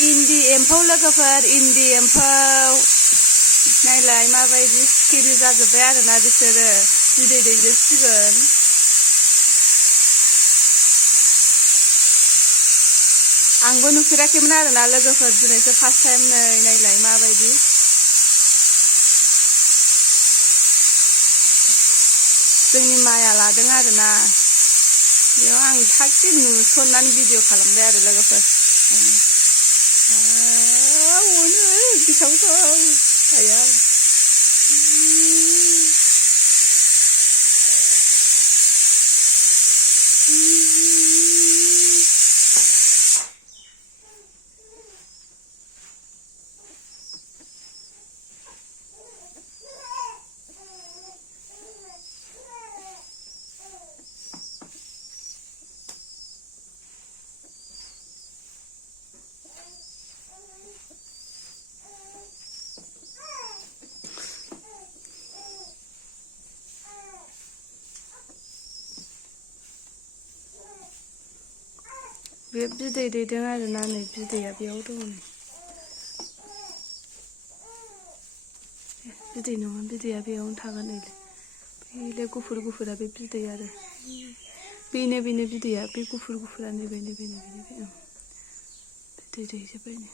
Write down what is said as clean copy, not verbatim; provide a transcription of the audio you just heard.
इन्दि एम्फौ लोगोफोर इन्दि एम्फौ नायलाय माबायदि सिखिरि जाजोब्बाय आरोना बिसोरो बिदै दैजोबसिगोन आंबो नुफेराखैमोन आरोना लोगोफोर दिनैसो फार्स्ट टाइम नायलाय माबायदि जोंनि माया लादों आरोना बेयाव आं थागथि नुसननानै भिडिअ खालामबाय आरो लोगोफोर गिथावथाव आया बे बिदै दैदों आरोना नै बिदैया बेयाव दङ नै बिदै नङा बिदैया बेयावनो थागोन नैलै बेलाय गुफुर गुफुरा बे बिदै आरो बेनो बिदैया बे गुफुर गुफुरा नैबे बिदै दैजोब्बाय नै